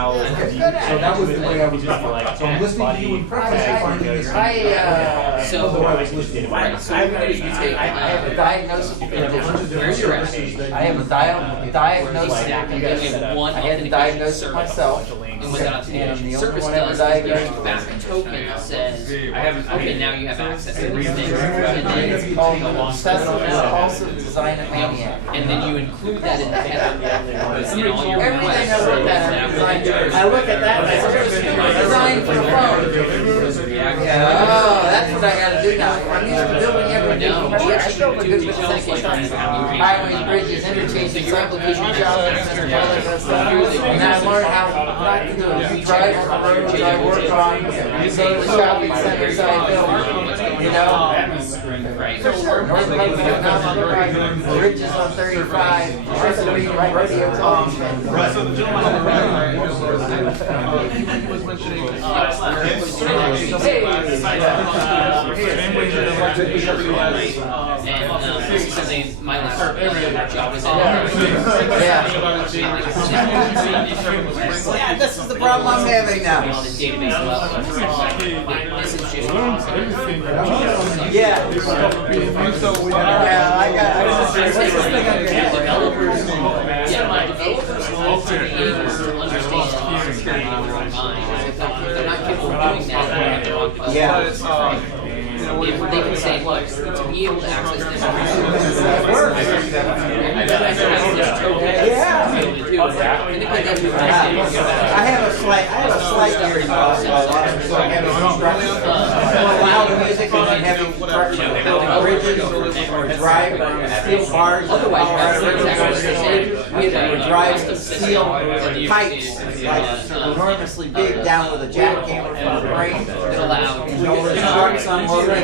how. So that was the way I was like. So I'm listening to you in preference to finding this. So I have a diagnosis where you're at. I have a diagnosis. I had a diagnosis myself. And without And the only service one ever does diagnosed. back a token that says, okay, now you have access to these things. And then it's called obsessive compulsive design maniac. And then you include that in the header. In all your Everything I look at, I look at that and I say, design for the phone. Oh, that's what I gotta do now. I'm used to building everything. I built a good bit of things like highways, bridges, interchanges, simplification jobs, and all that kind of stuff. And I learned how not to do it. You drive on the roads I work on, you go to the shopping centers I build, you know. North Lake, bridges on 35, radio television. Right, so the gentleman he was mentioning and my last job was Yeah, this is the problem I'm having now. database level. This is just Yeah. I got this thing I'm getting. developers. Yeah, my developers all to be able to understand security in their own mind. If they're not capable of doing that, they're on the wrong path. Yeah. If they can say, look, to be able to access this, I have a slight theory about allow the music and having building bridges or drive steel bars. Otherwise, or drive steel pipes like enormously big down with a jackhammer from the brain. And all the trucks unloading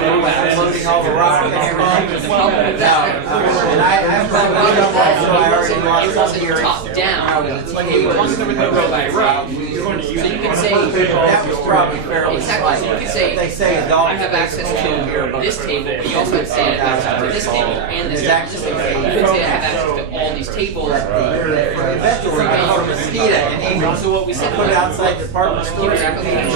all the rock and everything. And I've done also, I already lost some hearing. Top down. It's like you go by route. So you can say That was probably fairly exactly. slight. So you can say They say adult. I have access to this table, but you also say I have access to this table and this table. You can say I have access to all these tables. Eventually, I called Mosquito, and he So what we said put it was, outside the department store. give your application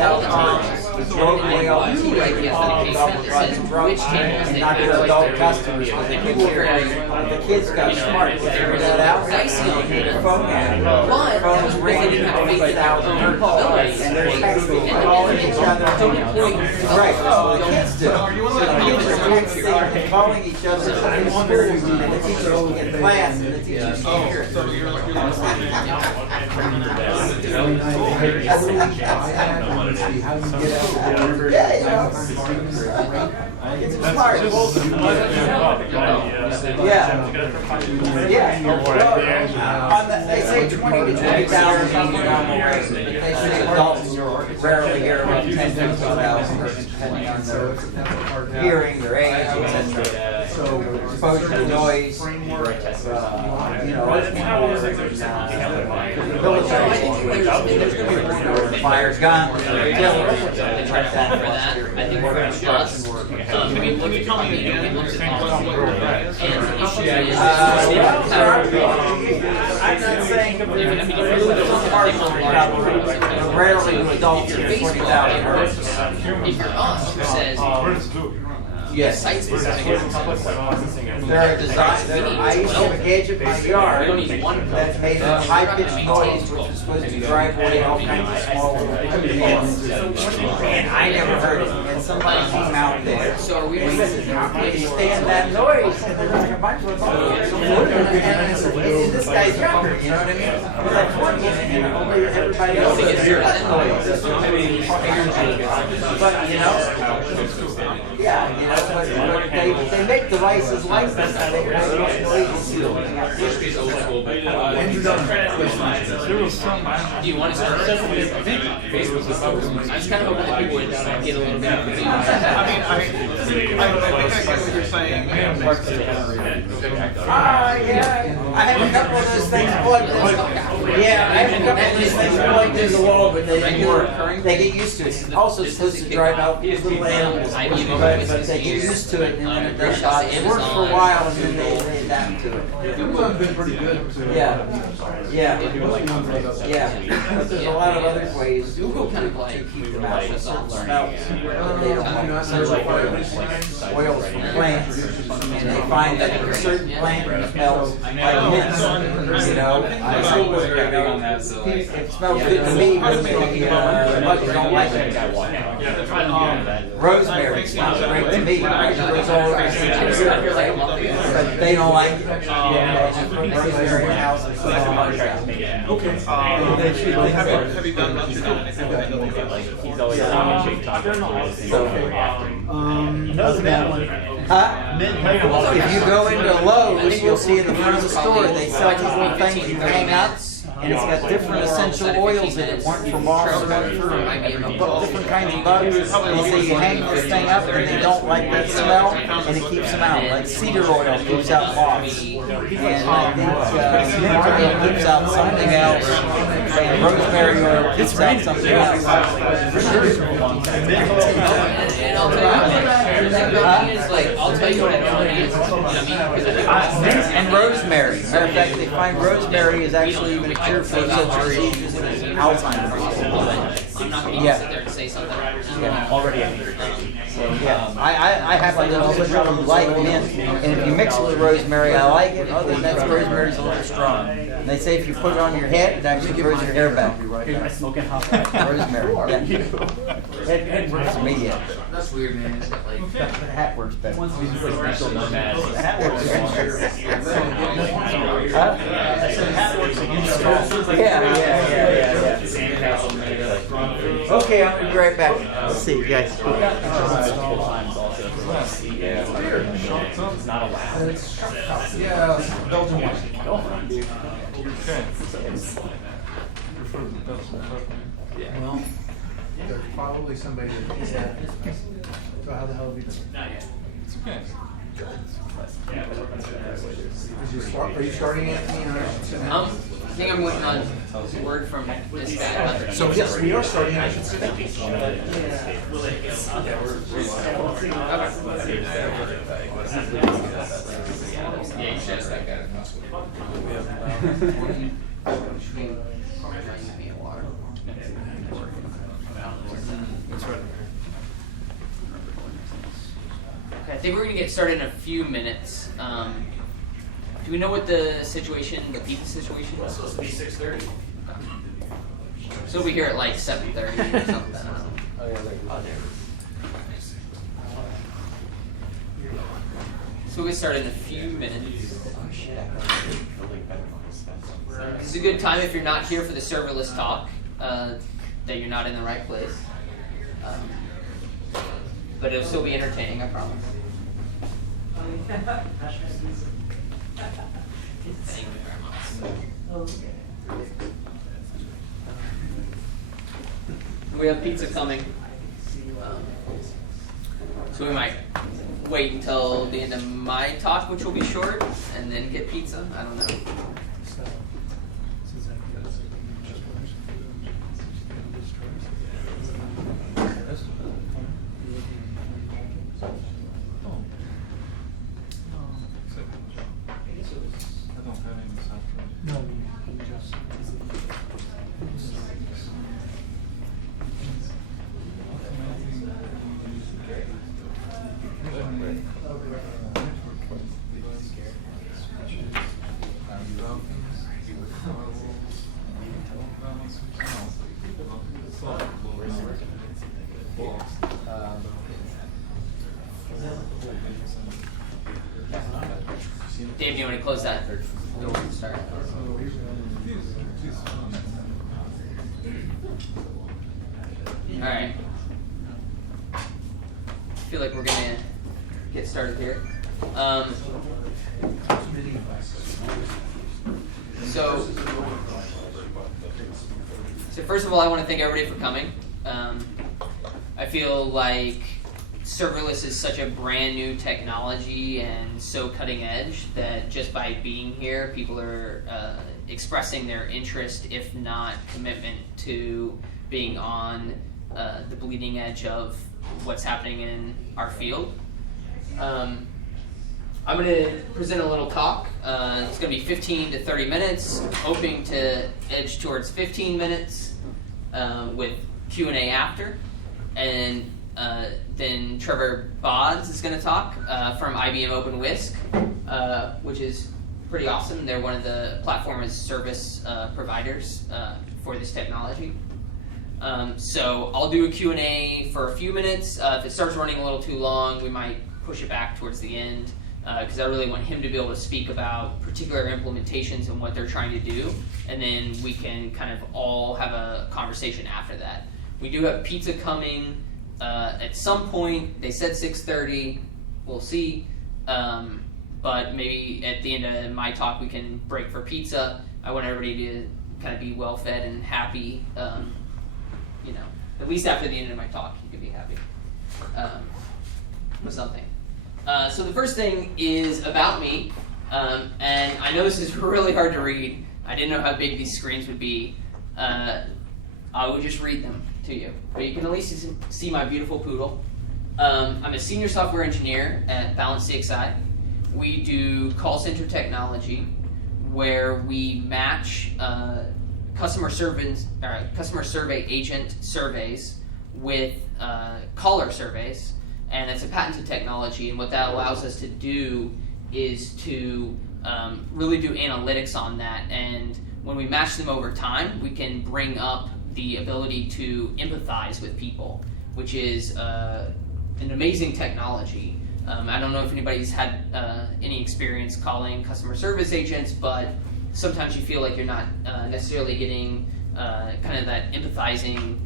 all the times. Broke away all the You write the authentication that says which tables they not have. to adult customers, but the people the kids got smart. They figured that out. Dicey on Their phone had But that was because they didn't have faith in their own abilities. and they're texting, calling each other. Right, so the kids do. So the kids are texting, calling each other in school, and the teachers in class, and the teachers can't hear it. Yeah, you know. It's smart. Yeah. Yeah. They say 20 to 20,000 is the normal rate. They say adults rarely hear about 10 to 12,000, depending on their hearing, their age, etc. So exposure to noise, fires, guns, They try to fall for that. I think for us, we looked at company and we looked at policy. And the issue is, I'm not saying rarely do adults hear 20,000 hertz. if you're us, who says, Yes. site specific, There are designs. I used to have a gauge in my yard that made a high-pitched noise, which was supposed to drive away all kinds of small little kids. And I never heard it. And somebody came out there. so are we And he said, how can you stand that noise? And there's like a bunch of adults. And this guy's younger, you know what I mean? He's like 20, and only everybody else can hear that noise. But, you know, yeah, you know, but they make devices like this, and they make noise. Do you want to start? I was kind of hoping that people would get a little bit of the I think I get what you're saying. Yeah, I have a couple of those things plugged in. Yeah, I have a couple of these things plugged into the wall, but they didn't work. They get used to it. Also, it's supposed to drive out little animals, but they get used to it, and then it does not. It works for a while, and then they adapt to it. People have been pretty good. Yeah, yeah, yeah. But there's a lot of other ways Google kind of to like keep them out. pushes Certain on smells. learning. They don't like certain oils from plants, and they find that certain plant smells like mint. You know, it smells good to me, but maybe others don't like it. Rosemary smells great to me. But they don't like it. Rosemary in the house is Have you done much down? He's always If you go into Lowe's, you'll see in the front of the store, they sell these little things you hang up, and it's got different essential oils in it, one for moths, one for different kinds of bugs. And they say you hang this thing up, and they don't like that smell, and it keeps them out. Like cedar oil keeps out moths, and I think mint oil keeps out something else, and rosemary oil keeps out something else. I'll tell you what it is. And rosemary. Matter of fact, they find rosemary is actually even a cure for such diseases as Alzheimer's. I'm not going to sit there and say something. already. Yeah, I happen to like mint, and if you mix it with rosemary, I like it. Other than that, rosemary's a little strong. And they say if you put it on your head, it actually grows your hair back. Here's my smoking hot Rosemary. Yeah. It works for me yet. That's weird, man. It's got like The hat works better. Once we just like still known as The hat works better. Yeah. Okay, I'm gonna be right back. Let's see you guys. It's not allowed. Yeah, Belgian one. Well, there's probably somebody that is that. So how the hell have you done? Not yet. It's okay. Are you starting Anthony? I think I'm waiting on word from this guy. So yes, we are starting. I should sit down. I think we're going to get started in a few minutes. Do we know what the situation, the pizza situation is? It's supposed to be 6:30. So we'll be here at like 7:30 or something. So we'll get started in a few minutes. This is a good time if you're not here for the serverless talk, that you're not in the right place. But it'll still be entertaining, I promise. Thank you very much. We have pizza coming. So we might wait until the end of my talk, which will be short, and then get pizza. I don't know. Dave, do you want to close that? Go and start. All right. I feel like we're gonna get started here. So first of all, I want to thank everybody for coming. I feel like serverless is such a brand new technology and so cutting edge that just by being here, people are expressing their interest, if not commitment, to being on the bleeding edge of what's happening in our field. I'm going to present a little talk. It's going to be 15 to 30 minutes, hoping to edge towards 15 minutes with Q&A after. And then Trevor Bodds is going to talk from IBM OpenWhisk, which is pretty awesome. They're one of the platform as service providers for this technology. So I'll do a Q&A for a few minutes. If it starts running a little too long, we might push it back towards the end, because I really want him to be able to speak about particular implementations and what they're trying to do, and then we can kind of all have a conversation after that. We do have pizza coming at some point. They said 6:30. We'll see. But maybe at the end of my talk we can break for pizza. I want everybody to kind of be well fed and happy. At least after the end of my talk, you can be happy with something. So the first thing is about me, and I know this is really hard to read. I didn't know how big these screens would be. I would just read them to you, but you can at least see my beautiful poodle. I'm a senior software engineer at Balance CXI. We do call center technology, where we match customer survey agent surveys with caller surveys, and it's a patented technology. And what that allows us to do is to really do analytics on that. And when we match them over time, we can bring up the ability to empathize with people, which is an amazing technology. I don't know if anybody's had any experience calling customer service agents, but sometimes you feel like you're not necessarily getting kind of that empathizing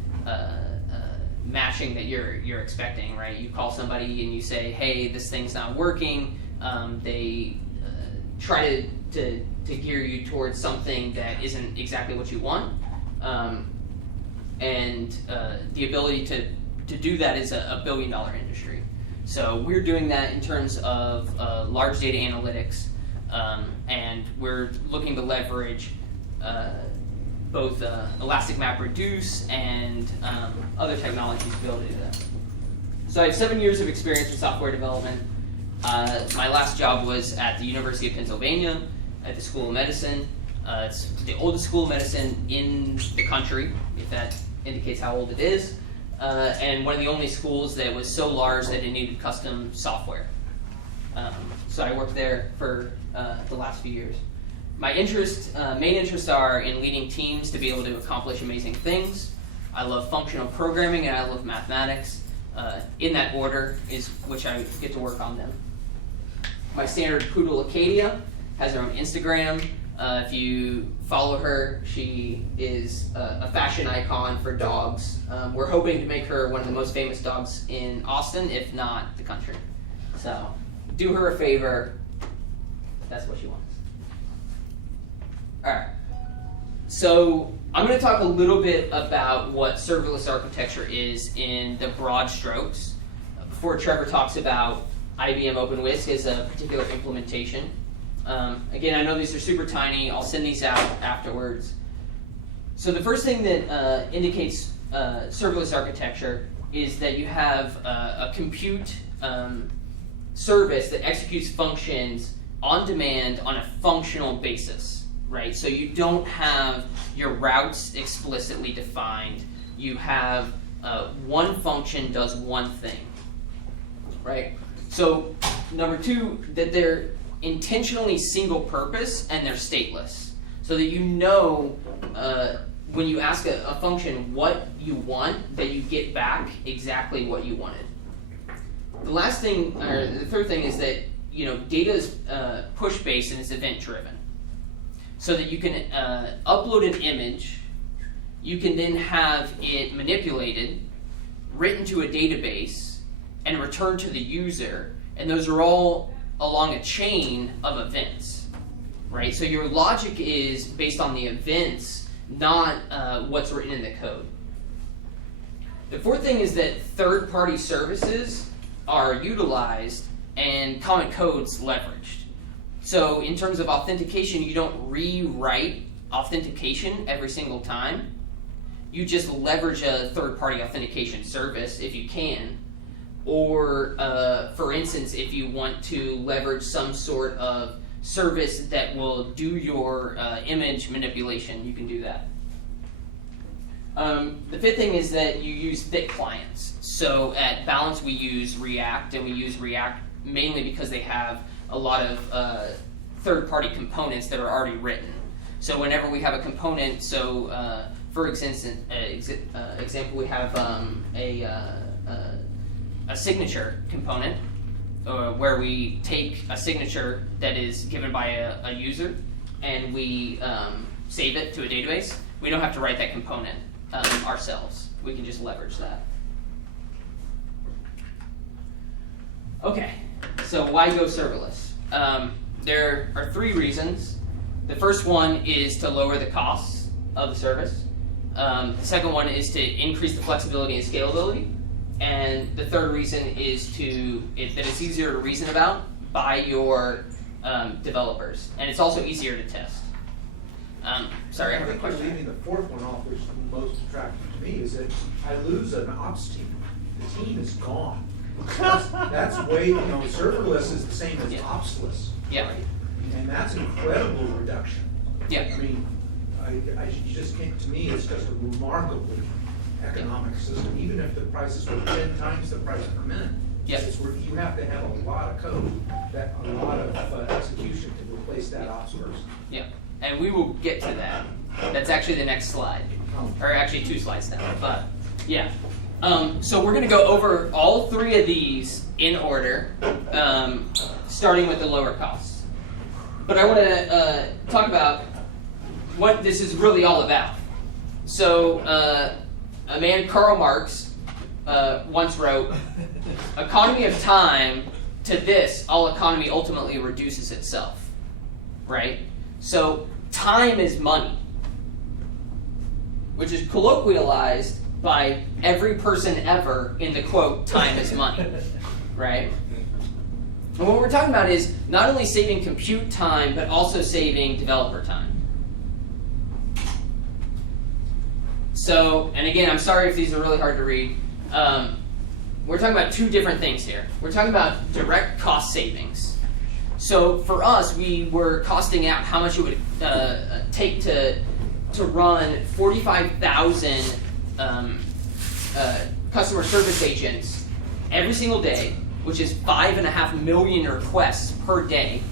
matching that you're expecting, right? You call somebody and you say, hey, this thing's not working. They try to gear you towards something that isn't exactly what you want. And the ability to do that is a billion-dollar industry. So we're doing that in terms of large data analytics, and we're looking to leverage both Elastic MapReduce and other technologies to be able to do that. So I have 7 years of experience with software development. My last job was at the University of Pennsylvania at the School of Medicine. It's the oldest school of medicine in the country, if that indicates how old it is. And one of the only schools that was so large that it needed custom software. So I worked there for the last few years. My main interests are in leading teams to be able to accomplish amazing things. I love functional programming and I love mathematics. In that order is which I get to work on them. My standard poodle Acadia has her own Instagram. If you follow her, she is a fashion icon for dogs. We're hoping to make her one of the most famous dogs in Austin, if not the country. So do her a favor. That's what she wants. All right. So I'm going to talk a little bit about what serverless architecture is in the broad strokes before Trevor talks about IBM OpenWhisk as a particular implementation. Again, I know these are super tiny. I'll send these out afterwards. So the first thing that indicates serverless architecture is that you have a compute service that executes functions on demand on a functional basis, right? So you don't have your routes explicitly defined. You have one function does one thing, right? So number two, that they're intentionally single purpose and they're stateless, so that you know when you ask a function what you want, that you get back exactly what you wanted. The last thing, or the third thing, is that data is push based and it's event driven, so that you can upload an image, you can then have it manipulated, written to a database, and returned to the user, and those are all along a chain of events, right? So your logic is based on the events, not what's written in the code. The fourth thing is that third-party services are utilized and common codes leveraged. So in terms of authentication, you don't rewrite authentication every single time, you just leverage a third-party authentication service if you can. Or, for instance, if you want to leverage some sort of service that will do your image manipulation, you can do that. The fifth thing is that you use thick clients. So at Balance we use React, and we use React mainly because they have a lot of third-party components that are already written. So whenever we have a component, so for example, we have a signature component where we take a signature that is given by a user and we save it to a database. We don't have to write that component ourselves. We can just leverage that. Okay, so why go serverless? There are 3 reasons. The first one is to lower the costs of the service. The second one is to increase the flexibility and scalability. And the third reason is that it's easier to reason about by your developers. And it's also easier to test. Sorry, I have a question. Leaving the fourth one off, which is the most attractive to me, is that I lose an ops team. The team is gone. That's way, serverless is the same as opsless. Yeah. Right? And that's an incredible reduction. Yeah. I mean, you just can't, to me, it's just a remarkably economic system. Even if the prices were 10 times the price per minute, it's where you have to have a lot of code, a lot of execution to replace that ops person. Yeah, and we will get to that. That's actually the next slide, or actually 2 slides now. But yeah, so we're going to go over all 3 of these in order, starting with the lower costs. But I want to talk about what this is really all about. So a man, Karl Marx, once wrote, "Economy of time, to this, all economy ultimately reduces itself." Right? So time is money, which is colloquialized by every person ever in the quote, "time is money." Right? And what we're talking about is not only saving compute time, but also saving developer time. So, and again, I'm sorry if these are really hard to read. We're talking about 2 different things here. We're talking about direct cost savings. So for us, we were costing out how much it would take to run 45,000 customer service agents every single day, which is 5.5 million requests per day.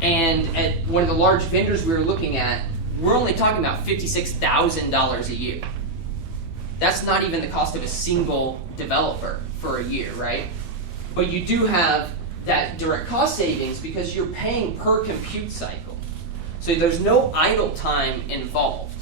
And at one of the large vendors we were looking at, we're only talking about $56,000 a year. That's not even the cost of a single developer for a year, right? But you do have that direct cost savings because you're paying per compute cycle. So there's no idle time involved.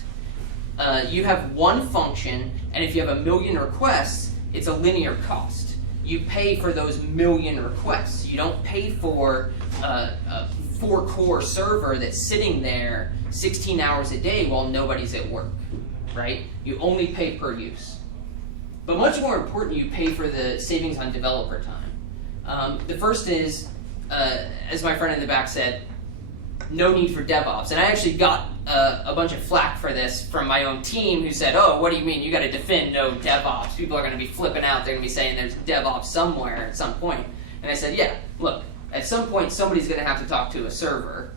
You have one function, and if you have 1 million requests, it's a linear cost. You pay for those 1 million requests. You don't pay for a 4-core server that's sitting there 16 hours a day while nobody's at work, right? You only pay per use. But much more important, you pay for the savings on developer time. The first is, as my friend in the back said, no need for DevOps. And I actually got a bunch of flack for this from my own team who said, "Oh, what do you mean? You got to defend no DevOps. People are going to be flipping out. They're going to be saying there's DevOps somewhere at some point." And I said, yeah, look, at some point somebody's going to have to talk to a server,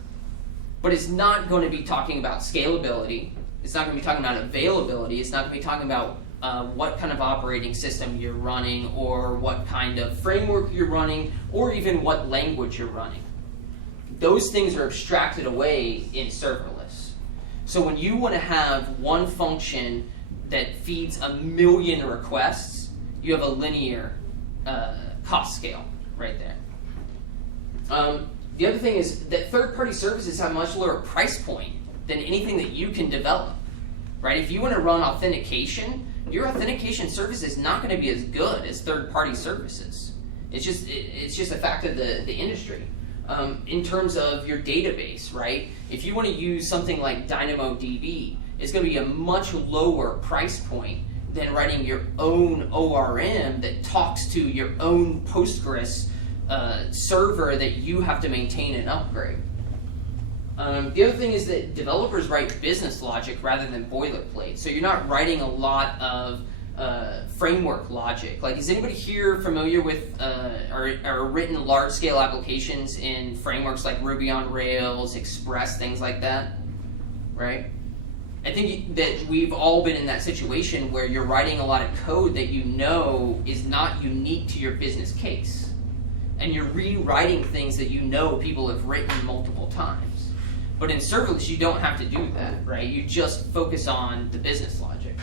but it's not going to be talking about scalability. It's not going to be talking about availability. It's not going to be talking about what kind of operating system you're running, or what kind of framework you're running, or even what language you're running. Those things are abstracted away in serverless. So when you want to have one function that feeds 1 million requests, you have a linear cost scale right there. The other thing is that third-party services have a much lower price point than anything that you can develop, right? If you want to run authentication, your authentication service is not going to be as good as third-party services. It's just a fact of the industry. In terms of your database, right? If you want to use something like DynamoDB, it's going to be a much lower price point than writing your own ORM that talks to your own Postgres server that you have to maintain and upgrade. The other thing is that developers write business logic rather than boilerplate. So you're not writing a lot of framework logic. Like, is anybody here familiar with or written large-scale applications in frameworks like Ruby on Rails, Express, things like that? Right? I think that we've all been in that situation where you're writing a lot of code that you know is not unique to your business case. And you're rewriting things that you know people have written multiple times. But in serverless, you don't have to do that, right? You just focus on the business logic.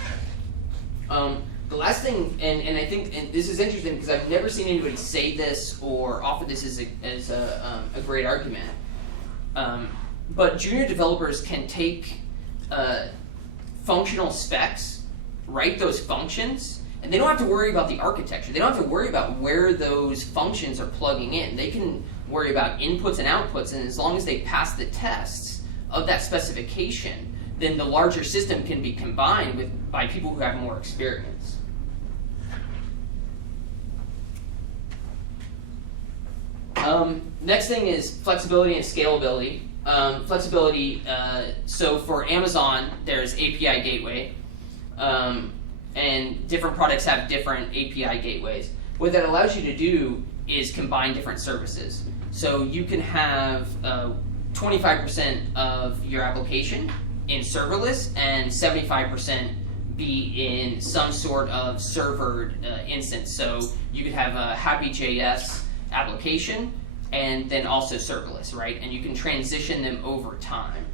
The last thing, and I think, and this is interesting because I've never seen anybody say this or offer this as a great argument, but junior developers can take functional specs, write those functions, and they don't have to worry about the architecture. They don't have to worry about where those functions are plugging in. They can worry about inputs and outputs, and as long as they pass the tests of that specification, then the larger system can be combined by people who have more experience. Next thing is flexibility and scalability. Flexibility, so for Amazon, there's API gateway, and different products have different API gateways. What that allows you to do is combine different services. So you can have 25% of your application in serverless and 75% be in some sort of servered instance. So you could have a Happy.js application and then also serverless, right? And you can transition them over time.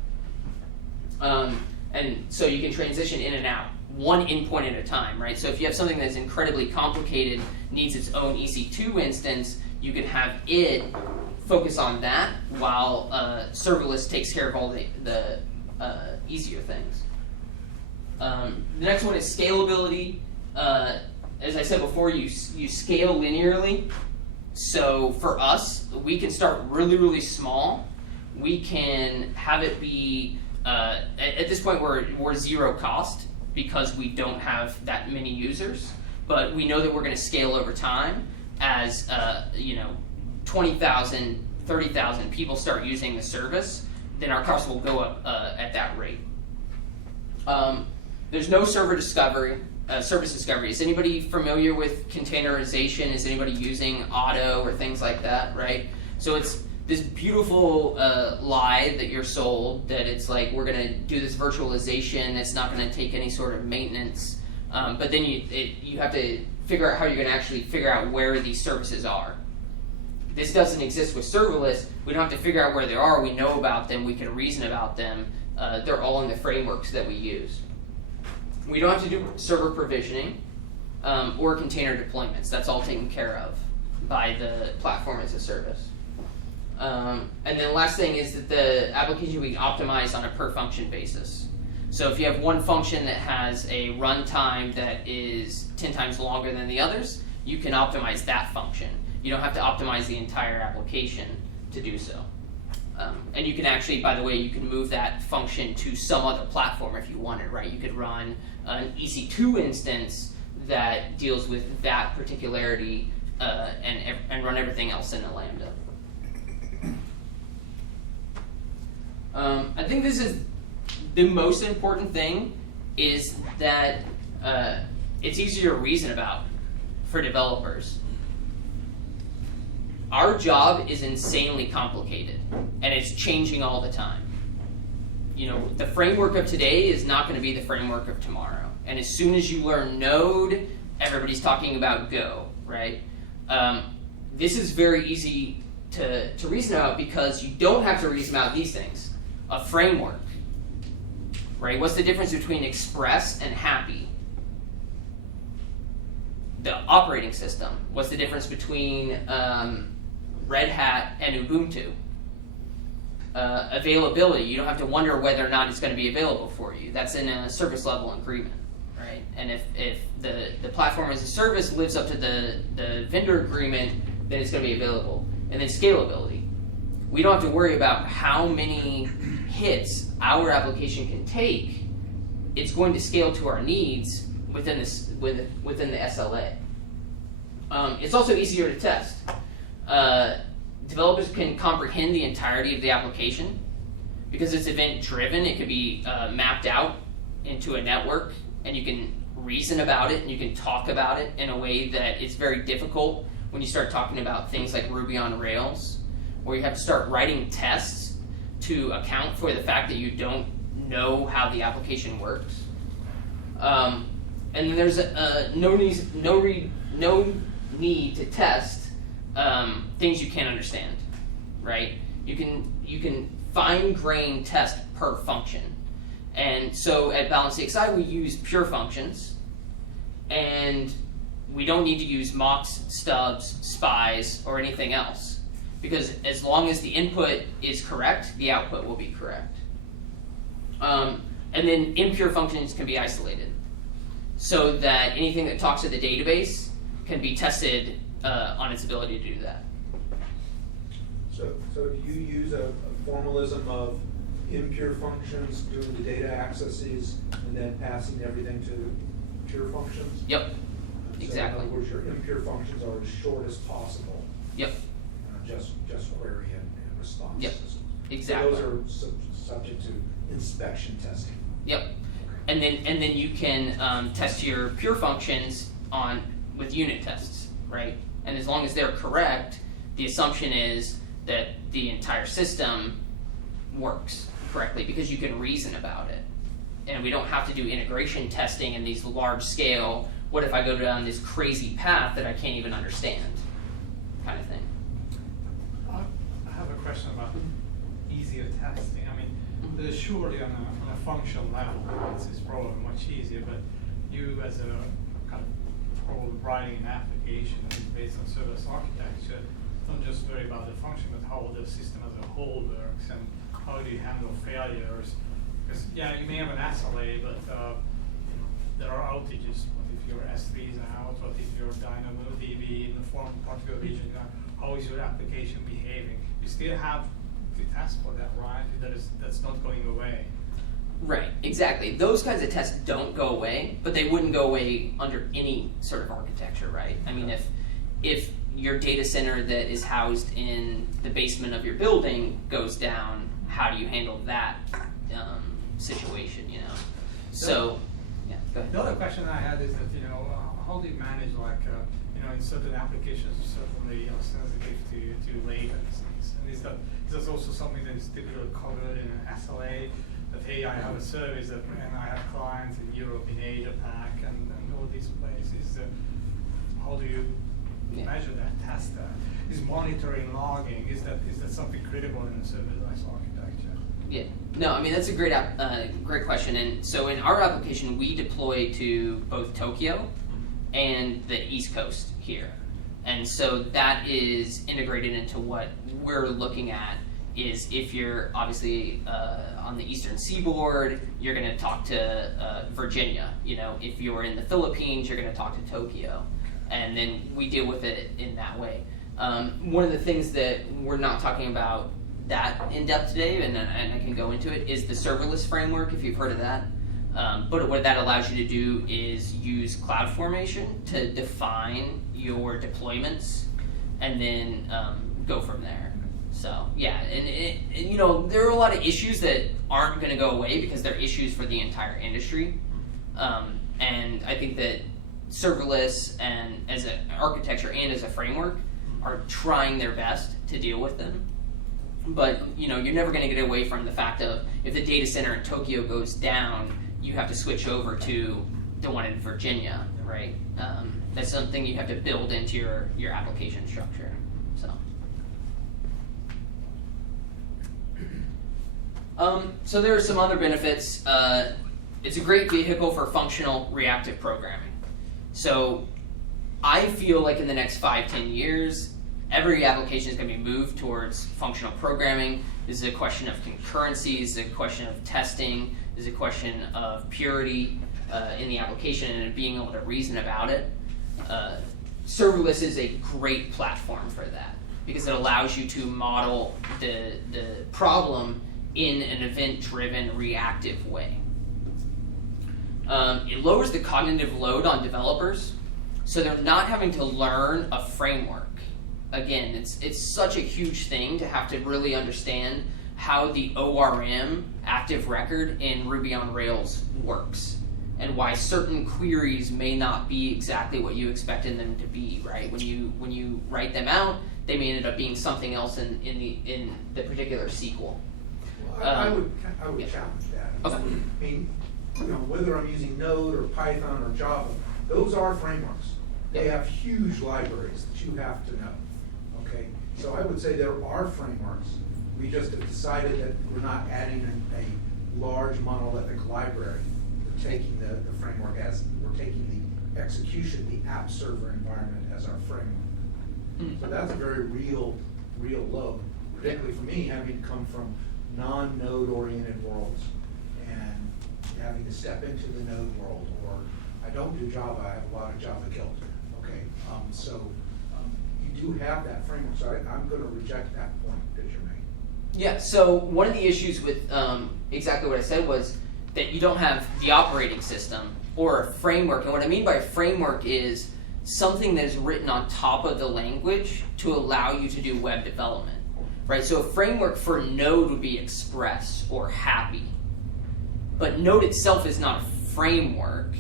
And so you can transition in and out, one endpoint at a time, right? So if you have something that's incredibly complicated, needs its own EC2 instance, you can have it focus on that while serverless takes care of all the easier things. The next one is scalability. As I said before, you scale linearly. So for us, we can start really, really small. We can have it be, at this point we're zero cost because we don't have that many users, but we know that we're going to scale over time as 20,000, 30,000 people start using the service, then our costs will go up at that rate. There's no service discovery. Is anybody familiar with containerization? Is anybody using Auto or things like that, right? So it's this beautiful lie that you're sold that it's like we're going to do this virtualization that's not going to take any sort of maintenance, but then you have to figure out how you're going to actually figure out where these services are. This doesn't exist with serverless. We don't have to figure out where they are. We know about them. We can reason about them. They're all in the frameworks that we use. We don't have to do server provisioning or container deployments. That's all taken care of by the platform as a service. And then the last thing is that the application we optimize on a per function basis. So if you have one function that has a runtime that is 10 times longer than the others, you can optimize that function. You don't have to optimize the entire application to do so. And you can actually, by the way, you can move that function to some other platform if you wanted, right? You could run an EC2 instance that deals with that particularity and run everything else in a Lambda. I think this is the most important thing is that it's easier to reason about for developers. Our job is insanely complicated, and it's changing all the time. The framework of today is not going to be the framework of tomorrow. And as soon as you learn Node, everybody's talking about Go, right? This is very easy to reason about because you don't have to reason about these things. A framework, right? What's the difference between Express and Happy? The operating system. What's the difference between Red Hat and Ubuntu? Availability. You don't have to wonder whether or not it's going to be available for you. That's in a service level agreement, right? And if the platform as a service lives up to the vendor agreement, then it's going to be available. And then scalability. We don't have to worry about how many hits our application can take. It's going to scale to our needs within the SLA. It's also easier to test. Developers can comprehend the entirety of the application because it's event-driven, it can be mapped out into a network, and you can reason about it, and you can talk about it in a way that is very difficult when you start talking about things like Ruby on Rails, where you have to start writing tests to account for the fact that you don't know how the application works. And then there's no need to test things you can't understand, right? You can fine-grain test per function. And so at Balance CXI, we use pure functions, and we don't need to use mocks, stubs, spies, or anything else, because as long as the input is correct, the output will be correct. And then impure functions can be isolated, so that anything that talks to the database can be tested on its ability to do that. So do you use a formalism of impure functions doing the data accesses and then passing everything to pure functions? Yep, So exactly. in other words, your impure functions are as short as possible. Yep, Just query and response Yep, systems. exactly. So those are subject to inspection testing. Yep. And then you can test your pure functions with unit tests, right? And as long as they're correct, the assumption is that the entire system works correctly because you can reason about it. And we don't have to do integration testing in these large scale, what if I go down this crazy path that I can't even understand kind of thing. I have a question about easier testing. I mean, surely on a functional level, it's probably much easier, but you as a kind of probably writing an application that is based on serverless architecture, don't just worry about the function, but how the system as a whole works and how do you handle failures. Because yeah, you may have an SLA, but there are outages. What if your S3 is out? What if your DynamoDB in the form of a particular region? How is your application behaving? You still have to test for that, right? That's not going away. Right, exactly. Those kinds of tests don't go away, but they wouldn't go away under any sort of architecture, right? I mean, if your data center that is housed in the basement of your building goes down, how do you handle that situation, you know? So, yeah, go ahead. The other question I had is that, how do you manage, like, in certain applications, certainly sensitive to latencies? And is that also something that is typically covered in an SLA? That, hey, I have a service and I have clients in Europe, in Asia Pac, and all these places. How do you measure that, test that? Is monitoring, logging, is that something critical in a serverless architecture? Yeah, no, I mean, that's a great question. And so in our application, we deploy to both Tokyo and the East Coast here. And so that is integrated into what we're looking at is if you're obviously on the eastern seaboard, you're going to talk to Virginia. If you're in the Philippines, you're going to talk to Tokyo. And then we deal with it in that way. One of the things that we're not talking about that in depth today, and I can go into it, is the serverless framework, if you've heard of that. But what that allows you to do is use CloudFormation to define your deployments and then go from there. So yeah, and there are a lot of issues that aren't going to go away because they're issues for the entire industry. And I think that serverless and as an architecture and as a framework are trying their best to deal with them. But you're never going to get away from the fact of if the data center in Tokyo goes down, you have to switch over to the one in Virginia, right? That's something you have to build into your application structure. So there are some other benefits. It's a great vehicle for functional reactive programming. So I feel like in the next 5-10 years, every application is going to be moved towards functional programming. This is a question of concurrency, this is a question of testing, this is a question of purity in the application and being able to reason about it. Serverless is a great platform for that because it allows you to model the problem in an event-driven, reactive way. It lowers the cognitive load on developers, so they're not having to learn a framework. Again, it's such a huge thing to have to really understand how the ORM, active record, in Ruby on Rails works, and why certain queries may not be exactly what you expected them to be, right? When you write them out, they may end up being something else in the particular SQL. Well, I would yeah. challenge that. Okay. I mean, whether I'm using Node or Python or Java, those are frameworks. They have huge libraries that you have to know. Okay, so I would say there are frameworks. We just have decided that we're not adding a large monolithic library. We're taking the framework as we're taking the execution, the app server environment as our framework. So that's a very real load, particularly for me, having come from non-node oriented worlds and having to step into the node world. Or I don't do Java, I have a lot of Java guilt. Okay, so you do have that framework, so I'm going to reject that point that you're making. Yeah, so one of the issues with exactly what I said was that you don't have the operating system or a framework. And what I mean by a framework is something that is written on top of the language to allow you to do web development, right? So a framework for Node would be Express or Happy. But Node itself is not a framework.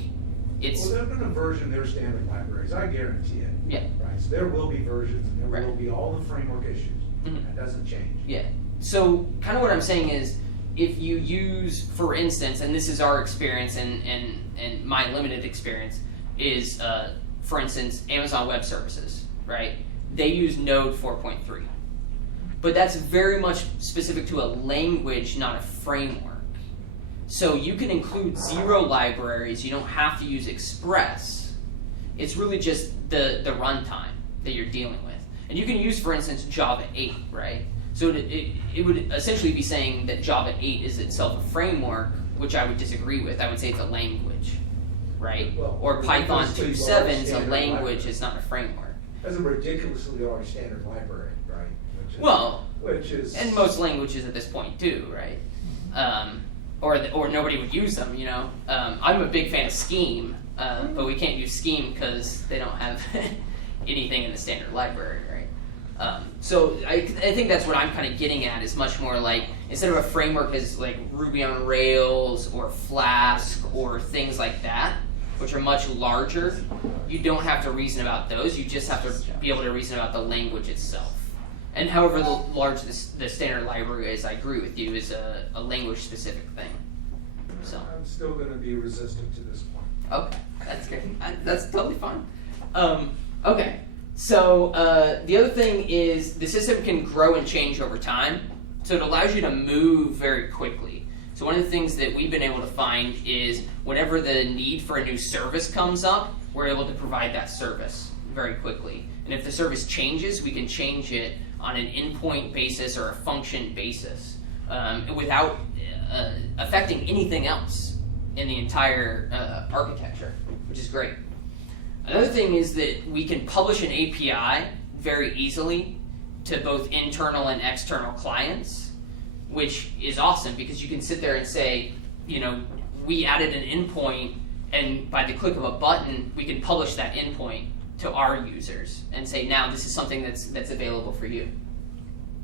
Well, they're going to version their standard libraries, I guarantee it. Yeah. Right, so there will be versions and there Right. will be all the framework issues. That doesn't change. Yeah. So kind of what I'm saying is, if you use, for instance, and this is our experience and my limited experience, is, for instance, Amazon Web Services, right? They use Node 4.3. But that's very much specific to a language, not a framework. So you can include 0 libraries. You don't have to use Express. It's really just the runtime that you're dealing with. And you can use, for instance, Java 8, right? So it would essentially be saying that Java 8 is itself a framework, which I would disagree with. I would say it's a language, right? Well, or Python 2.7 is a standard language, library. it's not a framework. That's a ridiculously large standard library, right? Which is And most languages at this point do, right? Or nobody would use them, you know? I'm a big fan of Scheme, but we can't use Scheme because they don't have anything in the standard library, right? So I think that's what I'm kind of getting at, is much more like, instead of a framework as like Ruby on Rails or Flask or things like that, which are much larger, you don't have to reason about those, you just have to be able to reason about the language itself. And however large the standard library is, I agree with you, is a language-specific thing. So. I'm still going to be resistant to this point. Okay, that's good. That's totally fine. Okay, so the other thing is the system can grow and change over time, so it allows you to move very quickly. So one of the things that we've been able to find is whenever the need for a new service comes up, we're able to provide that service very quickly. And if the service changes, we can change it on an endpoint basis or a function basis without affecting anything else in the entire architecture, which is great. Another thing is that we can publish an API very easily to both internal and external clients, which is awesome because you can sit there and say, you know, we added an endpoint, and by the click of a button, we can publish that endpoint to our users and say, now this is something that's available for you.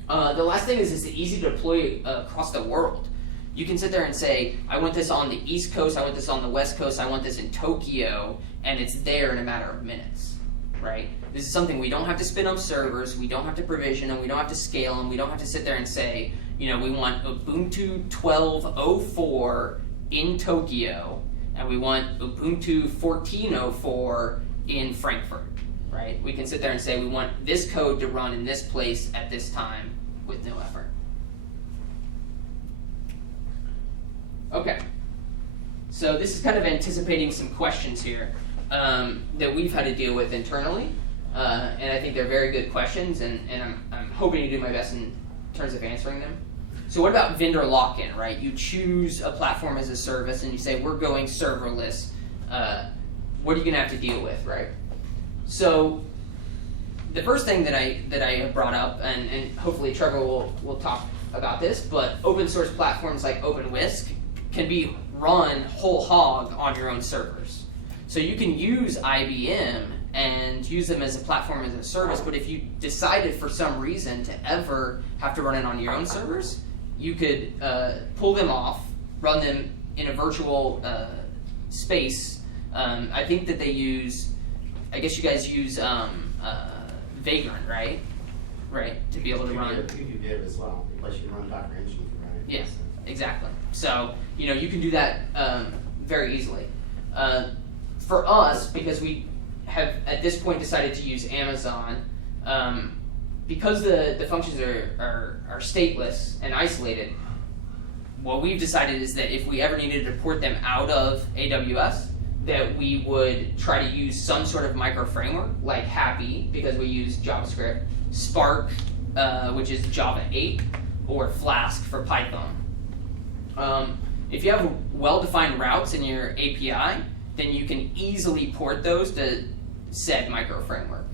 The last thing is it's easy to deploy across the world. You can sit there and say, I want this on the East Coast, I want this on the West Coast, I want this in Tokyo, and it's there in a matter of minutes, right? This is something we don't have to spin up servers, we don't have to provision them, we don't have to scale them, we don't have to sit there and say, you know, we want Ubuntu 12.04 in Tokyo, and we want Ubuntu 14.04 in Frankfurt, right? We can sit there and say we want this code to run in this place at this time with no effort. Okay, so this is kind of anticipating some questions here that we've had to deal with internally, and I think they're very good questions, and I'm hoping to do my best in terms of answering them. So what about vendor lock-in, right? You choose a platform as a service and you say, we're going serverless. What are you going to have to deal with, right? So the first thing that I have brought up, and hopefully Trevor will talk about this, but open source platforms like OpenWhisk can be run whole hog on your own servers. So you can use IBM and use them as a platform as a service, but if you decided for some reason to ever have to run it on your own servers, you could pull them off, run them in a virtual space. I think that they use, I guess you guys use Vagrant, right? Right, to be able to run. You can do Div as well, plus you can run Docker Engine if you run it. Yeah, exactly. So, you can do that very easily. For us, because we have at this point decided to use Amazon, because the functions are stateless and isolated, what we've decided is that if we ever needed to port them out of AWS, that we would try to use some sort of micro framework, like Happy, because we use JavaScript, Spark, which is Java 8, or Flask for Python. If you have well-defined routes in your API, then you can easily port those to said micro framework.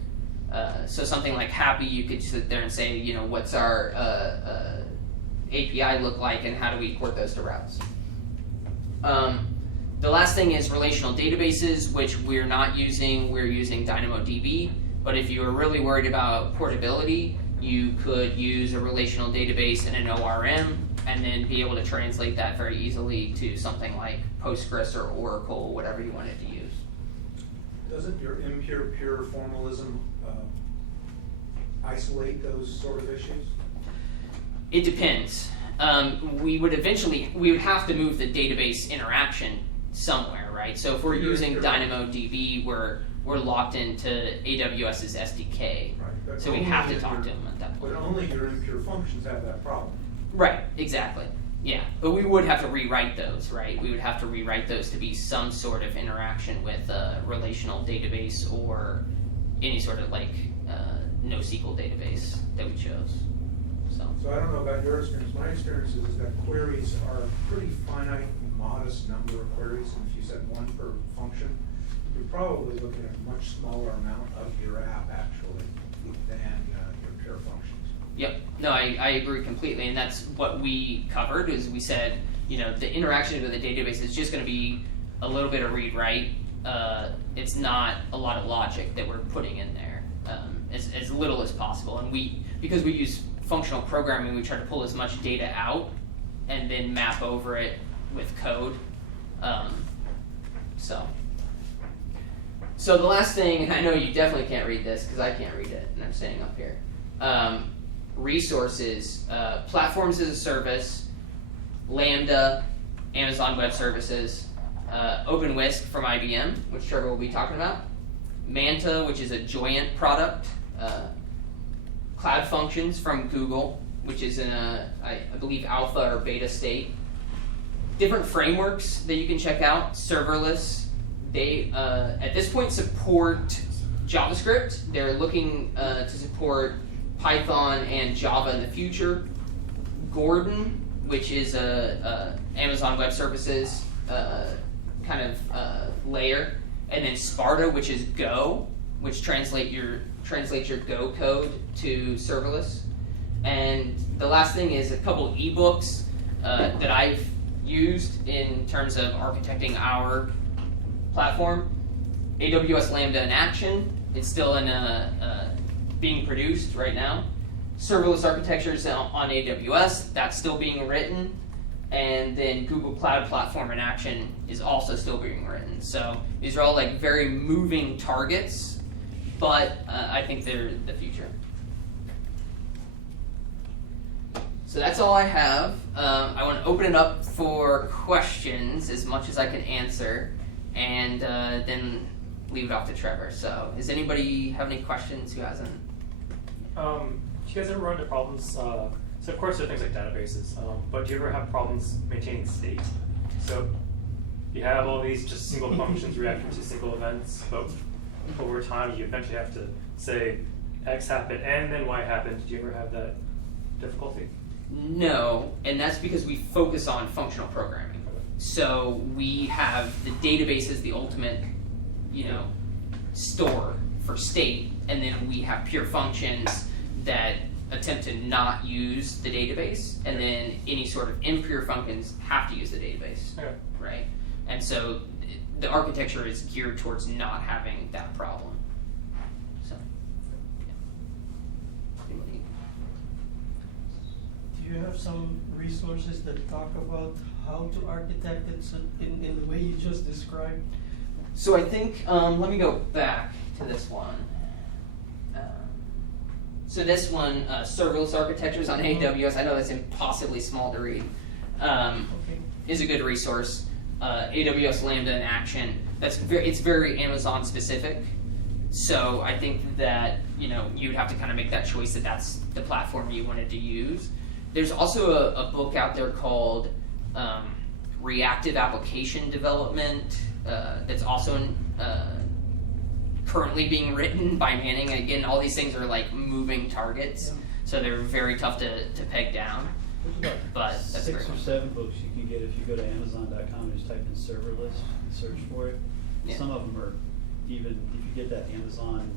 So something like Happy, you could sit there and say, what's our API look like, and how do we port those to routes? The last thing is relational databases, which we're not using. We're using DynamoDB. But if you are really worried about portability, you could use a relational database in an ORM and then be able to translate that very easily to something like Postgres or Oracle, whatever you wanted to use. Doesn't your impure pure formalism isolate those sort of issues? It depends. We would have to move the database interaction somewhere, right? So if we're using DynamoDB, we're locked into AWS's SDK, right. So we have to talk to them at that point. But only your impure functions have that problem. Right, exactly. Yeah, but we would have to rewrite those, right? We would have to rewrite those to be some sort of interaction with a relational database or any sort of NoSQL database that we chose. So I don't know about your experience. My experience is that queries are a pretty finite, modest number of queries. And if you said one per function, you're probably looking at a much smaller amount of your app actually than your pure functions. Yep. No, I agree completely, and that's what we covered. Is we said, the interaction with the database is just going to be a little bit of read-write. It's not a lot of logic that we're putting in there, as little as possible. And because we use functional programming, we try to pull as much data out and then map over it with code. So the last thing, and I know you definitely can't read this because I can't read it, and I'm standing up here. Resources, platforms as a service, Lambda, Amazon Web Services, OpenWhisk from IBM, which Trevor will be talking about, Manta, which is a Joyent product, Cloud Functions from Google, which is in I believe alpha or beta state. Different frameworks that you can check out. Serverless, they at this point support JavaScript. They're looking to support Python and Java in the future. Gordon, which is a Amazon Web Services kind of layer, and then Sparta, which is Go, which translates your Go code to serverless. And the last thing is a couple of ebooks that I've used in terms of architecting our platform. AWS Lambda in action. It's still in being produced right now. Serverless architectures on AWS, that's still being written. And then Google Cloud Platform in action is also still being written. So these are all very moving targets, but I think they're the future. So that's all I have. I want to open it up for questions as much as I can answer, and then leave it off to Trevor. So does anybody have any questions who hasn't? Do you guys ever run into problems? So of course there are things like databases, but do you ever have problems maintaining state? So you have all these just single functions reacting to single events, but over time you eventually have to say X happened and then Y happened. Did you ever have that difficulty? No, and that's because we focus on functional programming. So we have the database as the ultimate, store for state, and then we have pure functions that attempt to not use the database, and then any sort of impure functions have to use the database, Okay. right? And so the architecture is geared towards not having that problem. So, yeah. Anybody? Do you you have some resources that talk about how to architect it in the way you just described? So I think, let me go back to this one. So this one, serverless architectures on AWS, I know that's impossibly small to read, is a good resource. AWS Lambda in action, it's very Amazon specific. So I think that you would have to kind of make that choice that that's the platform you wanted to use. There's also a book out there called Reactive Application Development that's also currently being written by Manning. And again, all these things are like moving targets, so they're very tough to peg down. But that's 6 or 7 books you can get if you go to Amazon.com and just type in serverless and search for it. Yeah. Some of them are even, if you get that Amazon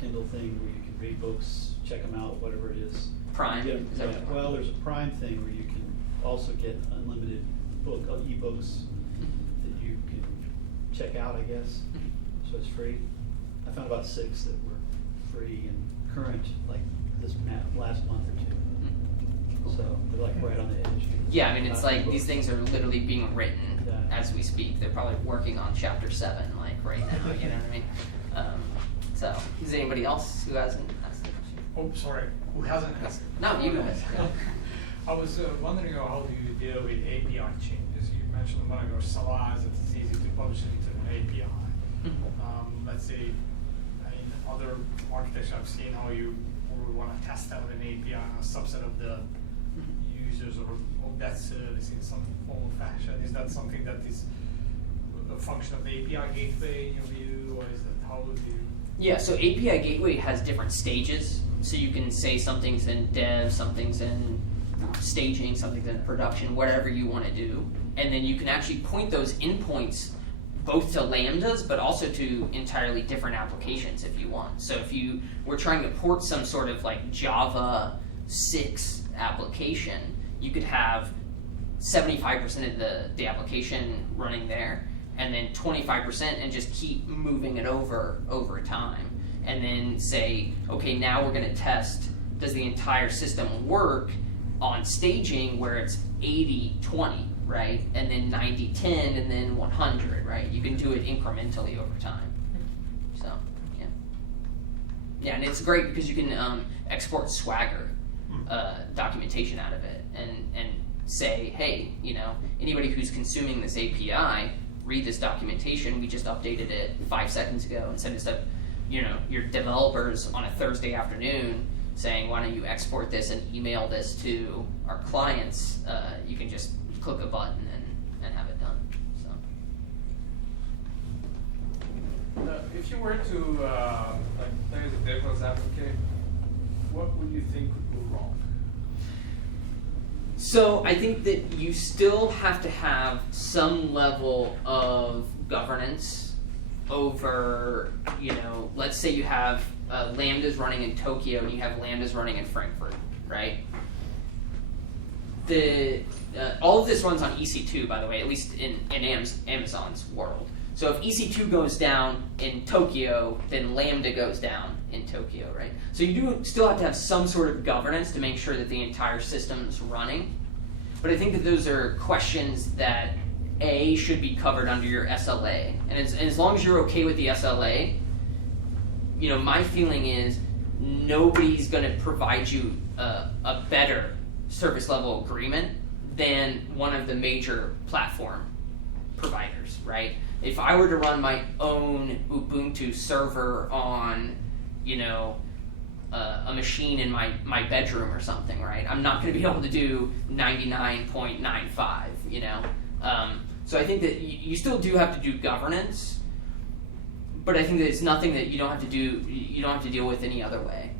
Kindle thing where you can read books, check them out, whatever it is. Prime? You get, well, there's a Prime thing where you can also get unlimited ebooks that you can check out, I guess. So it's free. I found about 6 that were free and current, like this last month or 2. So they're like right on the edge. Yeah, I mean, it's like these things are literally being written as we speak. They're probably working on chapter 7, like right now. You know what I mean? So, is there anybody else who hasn't asked the question? Oh, sorry. Who hasn't asked it? No, you guys. Yeah. I was wondering how do you deal with API changes? You mentioned a moment ago, Salas, it's easy to publish it into an API. Let's say in other architecture, I've seen how you would want to test out an API on a subset of the users or that service in some form or fashion. Is that something that is a function of the API gateway in your view, or is that how would you? Yeah, so API gateway has different stages. So you can say something's in dev, something's in staging, something's in production, whatever you want to do. And then you can actually point those endpoints both to Lambdas, but also to entirely different applications if you want. So if you were trying to port some sort of like Java 6 application, you could have 75% of the application running there, and then 25% and just keep moving it over time. And then say, okay, now we're going to test, does the entire system work on staging where it's 80-20, right? And then 90-10, and then 100, right? You can do it incrementally over time. So, yeah. Yeah, and it's great because you can export Swagger documentation out of it and say, hey, anybody who's consuming this API, read this documentation. We just updated it 5 seconds ago, and send it to your developers on a Thursday afternoon saying, why don't you export this and email this to our clients? You can just click a button and have it done. So. If you were to play the devil's advocate, what would you think would go wrong? So I think that you still have to have some level of governance over, let's say you have Lambdas running in Tokyo and you have Lambdas running in Frankfurt, right? All of this runs on EC2, by the way, at least in Amazon's world. So if EC2 goes down in Tokyo, then Lambda goes down in Tokyo, right? So you do still have to have some sort of governance to make sure that the entire system's running. But I think that those are questions that, A, should be covered under your SLA. And as long as you're okay with the SLA, my feeling is nobody's going to provide you a better service level agreement than one of the major platform providers, right? If I were to run my own Ubuntu server on, a machine in my bedroom or something, right? I'm not going to be able to do 99.95, So I think that you still do have to do governance, but I think that it's nothing that you don't have to do. You don't have to deal with any other way.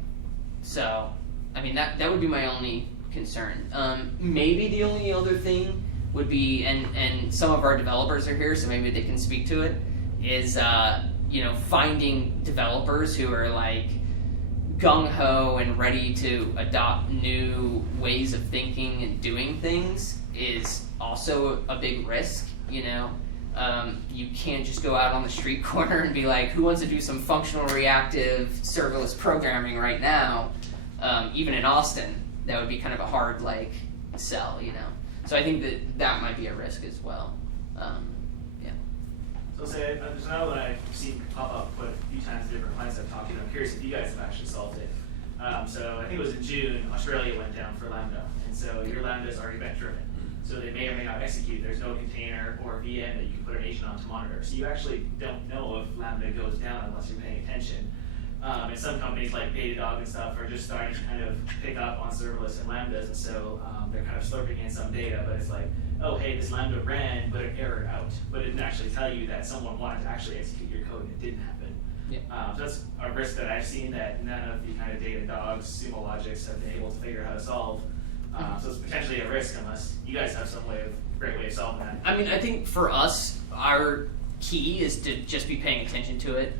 So, I mean, that would be my only concern. Maybe the only other thing would be, and some of our developers are here, so maybe they can speak to it, is finding developers who are like gung-ho and ready to adopt new ways of thinking and doing things is also a big risk. You can't just go out on the street corner and be like, who wants to do some functional reactive serverless programming right now, even in Austin, that would be kind of a hard sell, So I think that might be a risk as well. Yeah. So say there's another one I've seen pop up quite a few times in different clients I've talked to. I'm curious if you guys have actually solved it. So I think it was in June, Australia went down for Lambda, and so your Lambda is already event driven. So they may or may not execute. There's no container or VM that you can put an agent on to monitor. So you actually don't know if Lambda goes down unless you're paying attention. And some companies like Datadog and stuff are just starting to kind of pick up on serverless and Lambdas, and so they're kind of slurping in some data, but it's like, oh, hey, this Lambda ran, but it errored out. But it didn't actually tell you that someone wanted to actually execute your code and it didn't happen. Yeah. So that's a risk that I've seen that none of the kind of Datadogs, sumo logics have been able to figure out how to solve. So it's potentially a risk unless you guys have some great way of solving that. I mean, I think for us, our key is to just be paying attention to it.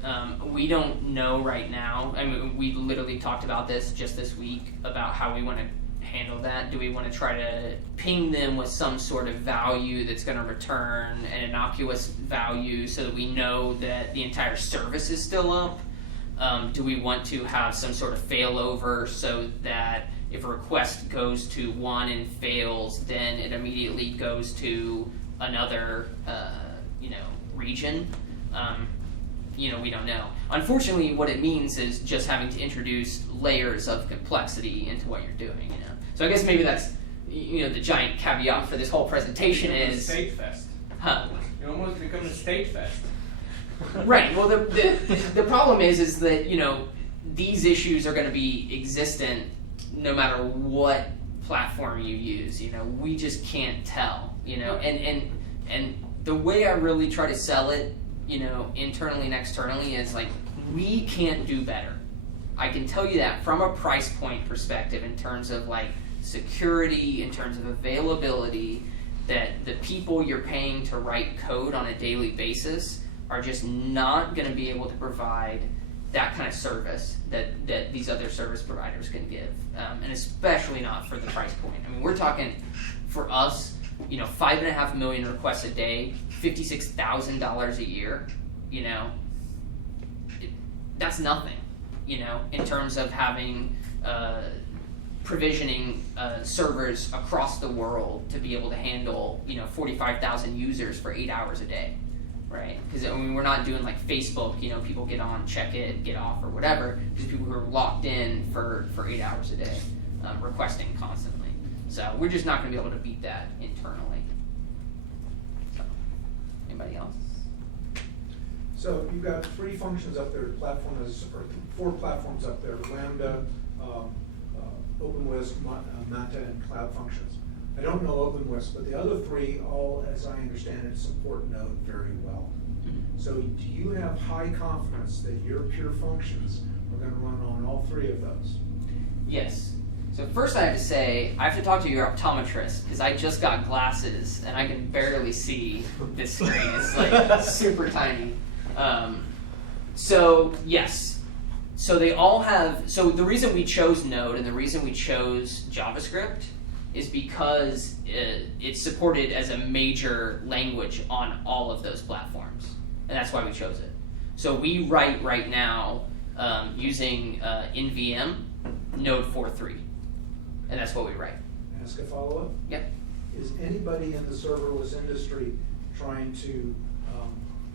We don't know right now. I mean, we literally talked about this just this week about how we want to handle that. Do we want to try to ping them with some sort of value that's going to return an innocuous value so that we know that the entire service is still up? Do we want to have some sort of failover so that if a request goes to one and fails, then it immediately goes to another, region? We don't know. Unfortunately, what it means is just having to introduce layers of complexity into what you're doing. So I guess maybe that's the giant caveat for this whole presentation is state fest. Huh? You almost become a state fest. Right. Well, the problem is that these issues are going to be existent no matter what platform you use. We just can't tell. And the way I really try to sell it, internally and externally is we can't do better. I can tell you that from a price point perspective, in terms of security, in terms of availability, that the people you're paying to write code on a daily basis are just not going to be able to provide that kind of service that these other service providers can give, and especially not for the price point. I mean, we're talking, for us, 5.5 million requests a day, $56,000 a year. That's nothing. In terms of having provisioning servers across the world to be able to handle 45,000 users for 8 hours a day. Right, because we're not doing like Facebook. People get on, check it, get off, or whatever. These people who are locked in for 8 hours a day, requesting constantly. So we're just not going to be able to beat that internally. So, anybody else? So you've got 3 functions up there. Or 4 platforms up there: Lambda, OpenWhisk, Manta, and Cloud Functions. I don't know OpenWhisk, but the other 3, all, as I understand it, support Node very well. So do you have high confidence that your pure functions are going to run on all 3 of those? Yes. So first I have to say, I have to talk to your optometrist, because I just got glasses and I can barely see this screen. It's super tiny. So yes. So they all have, so the reason we chose Node and the reason we chose JavaScript is because it's supported as a major language on all of those platforms. And that's why we chose it. So we write right now using NVM Node 4.3. And that's what we write. Ask a follow-up? Yep. Is anybody in the serverless industry trying to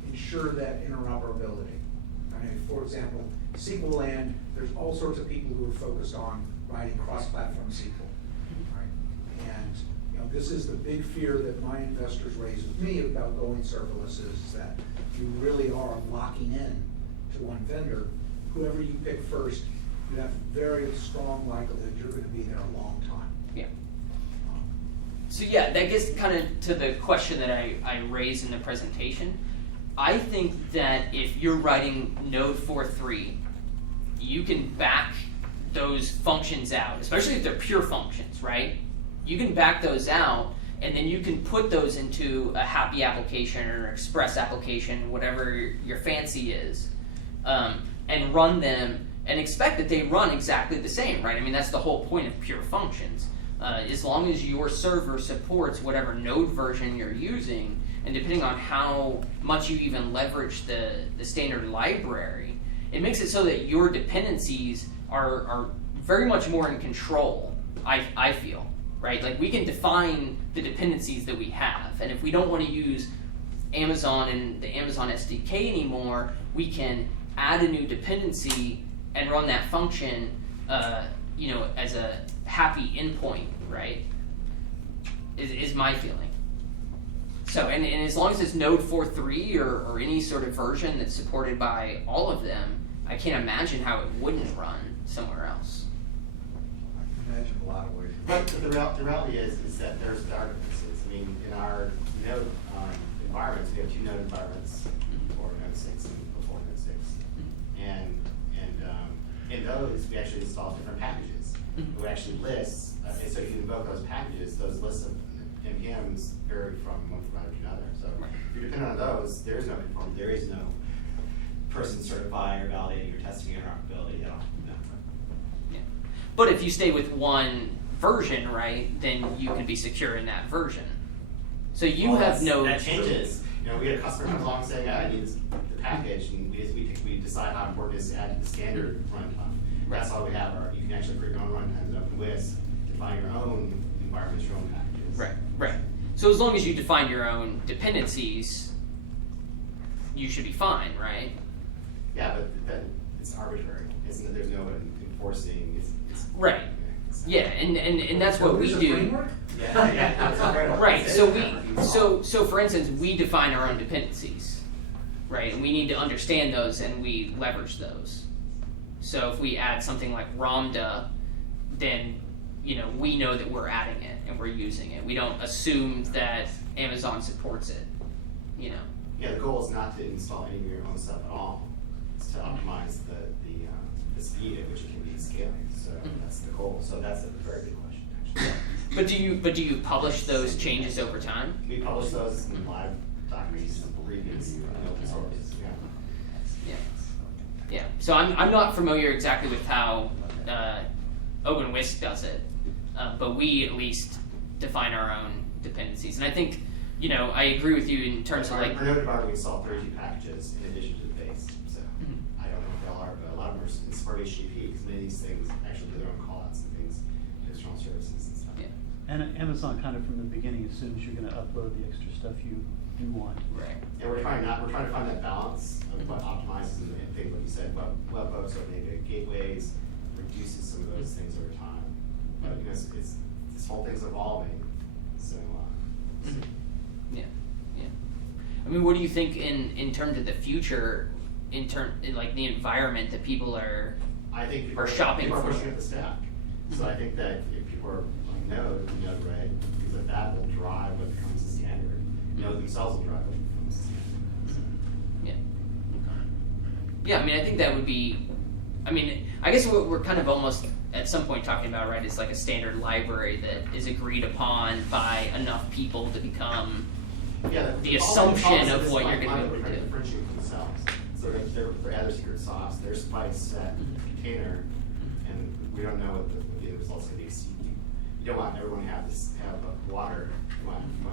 ensure that interoperability? I mean, for example, SQL Land, there's all sorts of people who are focused on writing cross-platform SQL. And this is the big fear that my investors raise with me about going serverless is that you really are locking in to one vendor. Whoever you pick first, you have very strong likelihood you're going to be there a long time. Yeah. So yeah, that gets kind of to the question that I raised in the presentation. I think that if you're writing Node 4.3, you can back those functions out, especially if they're pure functions, right? You can back those out, and then you can put those into a happy application or an express application, whatever your fancy is, and run them and expect that they run exactly the same, right? I mean, that's the whole point of pure functions. As long as your server supports whatever node version you're using, and depending on how much you even leverage the standard library, it makes it so that your dependencies are very much more in control I feel, right? Like we can define the dependencies that we have, and if we don't want to use Amazon and the Amazon SDK anymore, we can add a new dependency and run that function, as a happy endpoint, right? Is my feeling. So, and as long as it's Node 4.3 or any sort of version that's supported by all of them, I can't imagine how it wouldn't run somewhere else. I can imagine a lot of ways. But the reality is that there are differences. I mean, in our node environments, we have 2 node environments, or node 6 and before node 6. And in those, we actually install different packages. We actually list, and so if you invoke those packages, those lists of NPMs vary from one provider to another. So if you're dependent on those, there is no conformity, there is no person certifying or validating or testing interoperability at all. No. Yeah. But if you stay with one version, right, then you can be secure in that version. So you have no... That changes. We had a customer comes along saying, I need the package, and we decide how important it is to add to the standard runtime. Right. That's all we have. You can actually create your own runtimes in OpenWhisk, define your own environments, your own packages. Right. So as long as you define your own dependencies, you should be fine, right? Yeah, but it's arbitrary. There's no one enforcing. It's right. Yeah, and that's what we do. Yeah. Right. So for instance, we define our own dependencies, right? And we need to understand those, and we leverage those. So if we add something like Lambda, then we know that we're adding it and we're using it. We don't assume that Amazon supports it. Yeah, the goal is not to install any of your own stuff at all. It's to optimize the speed at which it can be scaling. So that's the goal. So that's a very good question, actually. But do you publish those changes over time? We publish those in live documents, previews, and open source. Yeah. So I'm not familiar exactly with how OpenWhisk does it, but we at least define our own dependencies. And I think, I agree with you in terms of like... Our node environment, we install 32 packages in addition to the base. So I don't know if they all are, but a lot of them are in support HTTP because many of these things actually do their own callouts and things, external services and stuff. Yeah. And Amazon kind of from the beginning assumes you're going to upload the extra stuff you do want. Right. And we're trying to find that balance of what optimizes and things like you said, webhooks or maybe gateways, reduces some of those things over time. But it's this whole thing's evolving. So Yeah. I mean, what do you think in terms of the future, in like the environment that people are? I think are shopping people for. are pushing up the stack. So I think that if people are like Node, right, because that will drive what becomes the standard. Node themselves will drive what becomes the standard. Yeah, I mean, I think that would be. I mean, I guess what we're kind of almost at some point talking about, right, is like a standard library that is agreed upon by enough people to become the assumption of what you're going to be able to do. Differentiate themselves. So they're add their secret sauce, their spice set container, and we don't know what the results are going to be. You don't want everyone to have water.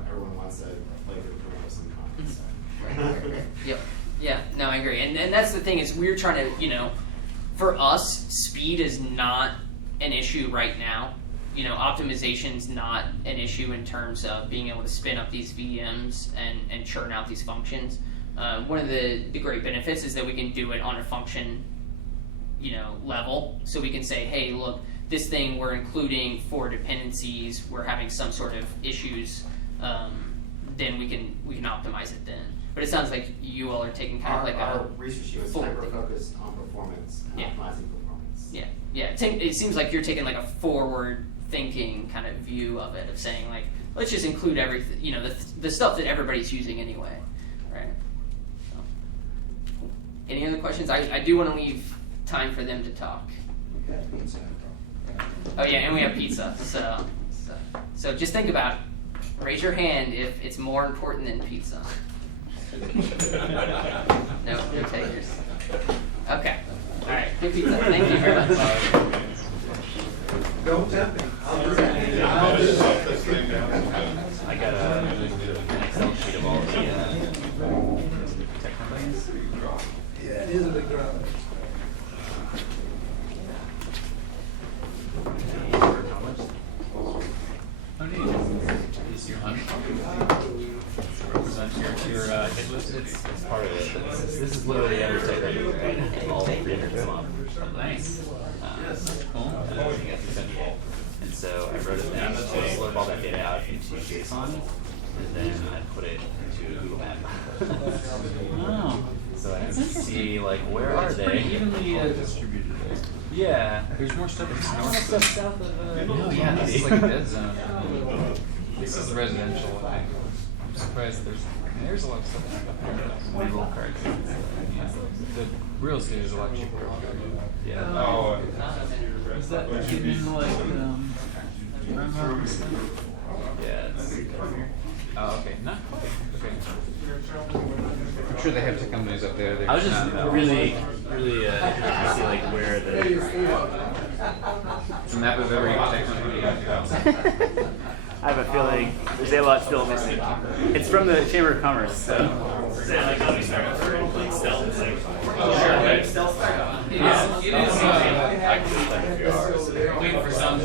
Everyone wants a flavor of some kind. So. Right. Yep. Yeah. No, I agree. And that's the thing is we're trying to, for us, speed is not an issue right now. Optimization's not an issue in terms of being able to spin up these VMs and churn out these functions. One of the great benefits is that we can do it on a function, level. So we can say, hey, look, this thing we're including 4 dependencies, we're having some sort of issues, then we can optimize it then. But it sounds like you all are taking kind of like our research team is hyper-focused on performance and optimizing performance. Yeah. It seems like you're taking like a forward-thinking kind of view of it, of saying like, let's just include everything, the stuff that everybody's using anyway, right? So, cool. Any other questions? I do want to leave time for them to talk. We got pizza. Oh yeah, and we have pizza. So just think about it. Raise your hand if it's more important than pizza. No takers. Okay. All right. Good pizza. Thank you very much. Don't tempt me. I got an Excel sheet of all the tech companies. Yeah, it is a big drop. How much? this is literally every type of right? All 300 come up. Nice. And so I wrote it down to slurp all that data out into JSON, and then I put it into a Google Map. Oh. So I can see like where are they? Evenly distributed. Yeah. There's more stuff in I don't know north. stuff south of. No, yeah, this is like a dead zone. This is residential. I'm surprised there's a lot of stuff up here. Legal cards. Yeah. The real estate is a lot cheaper. Yeah. Oh. Is that getting into like Yeah. It's, Oh, okay. Not quite. Okay. I'm sure they have tech companies up there. I was just really interested to see like where the. It's a map of every tech company. I have a feeling there's a lot still missing. It's from the Chamber of Commerce, so. Is it like how we started for like stealth? It's like, stealth startup. It is. I can spend a few hours. Waiting for some.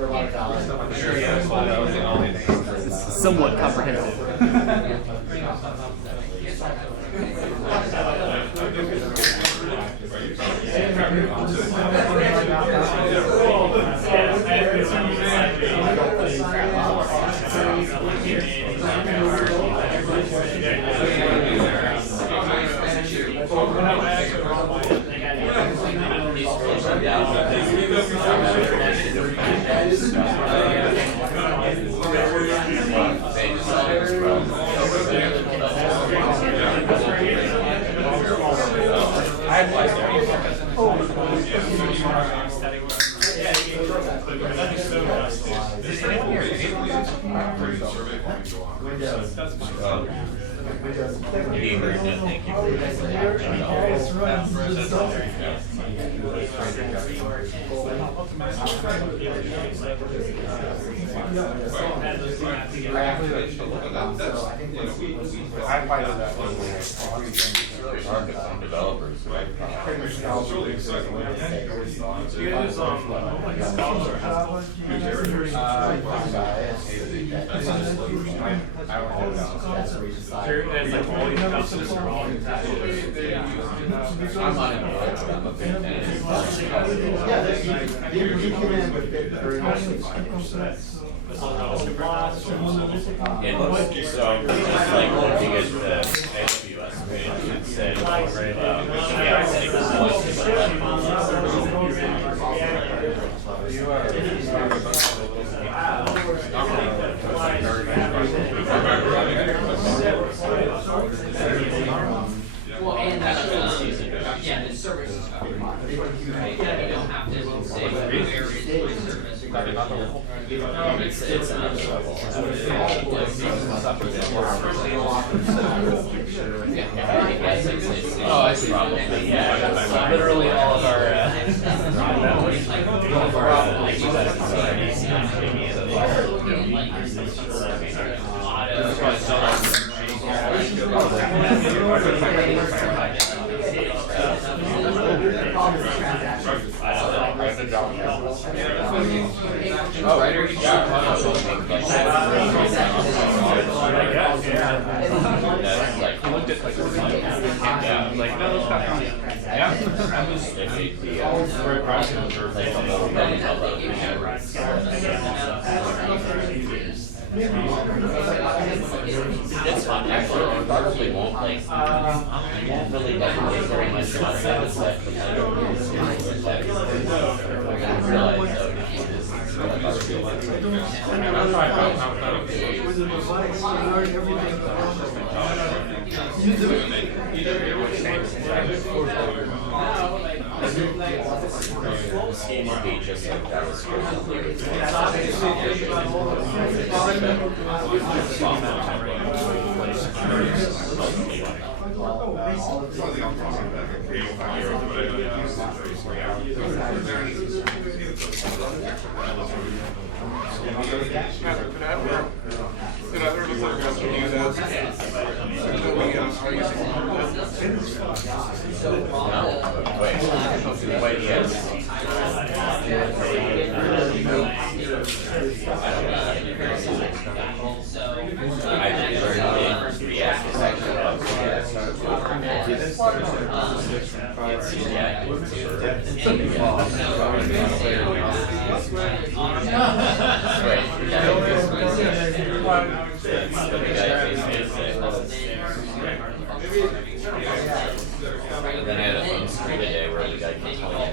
There are a lot of dollars. I'm sure you have all the things. It's somewhat comprehensive. I find that developers, right? And so, just like looking at the AWS page, it said, Well, and yeah, the service is covered. Right? Yeah, you don't have to say where service. It's Oh, I see. Probably, yeah. Literally all of our It's fun. Actually, it probably won't like. Won't really like very much about that stuff, but I don't realize scheme would be just like Wait, yes. I think Then I had a phone screen today where the guy kept telling me,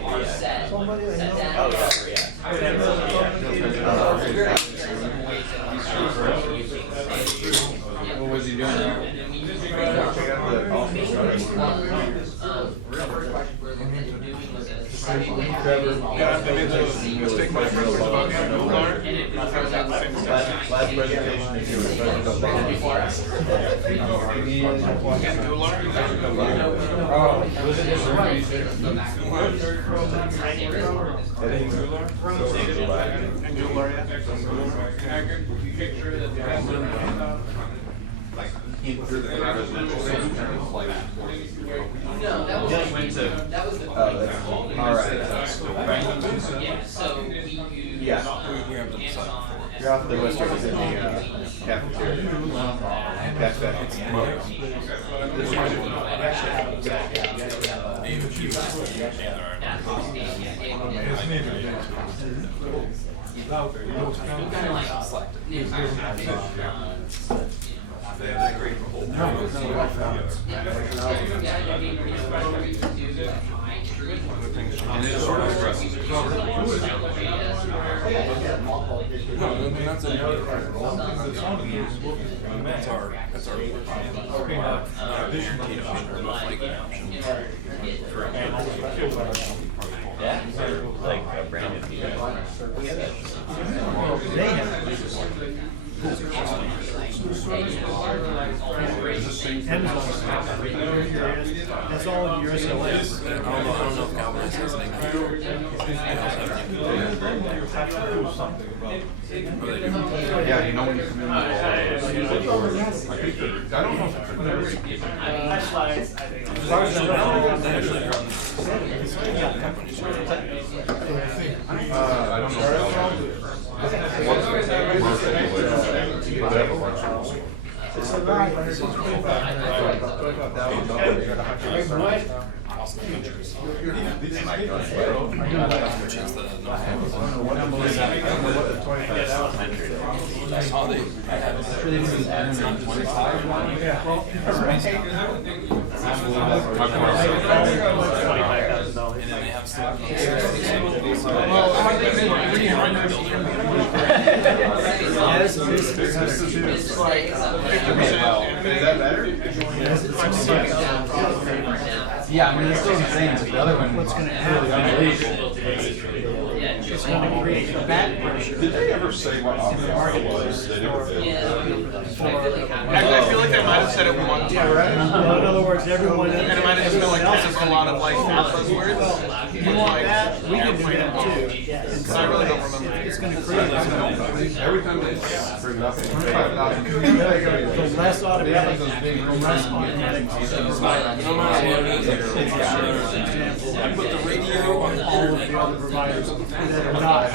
What was he doing? Last presentation is you were talking You're off the West Coast in the cafeteria. That's our vision team yeah, like a brand new team. That's all of your SLAs. I don't know if Galvanize has an Incubator. Yeah, you know when you come in. I don't know Yeah, I mean, it's still the same as the other one. What's going to happen? It's going to create a back pressure. Did they ever say what the market was? They never did. I feel like they might have said it one time. Yeah, right. Well, in other words, everyone. And it might have just been like, this is a lot of like buzzwords. You want that? We can do that too. So I really don't remember. It's going to create Every time they bring it up, it's 25,000. the less automatic, the less automatic. I put the radio on all of the other providers that are not.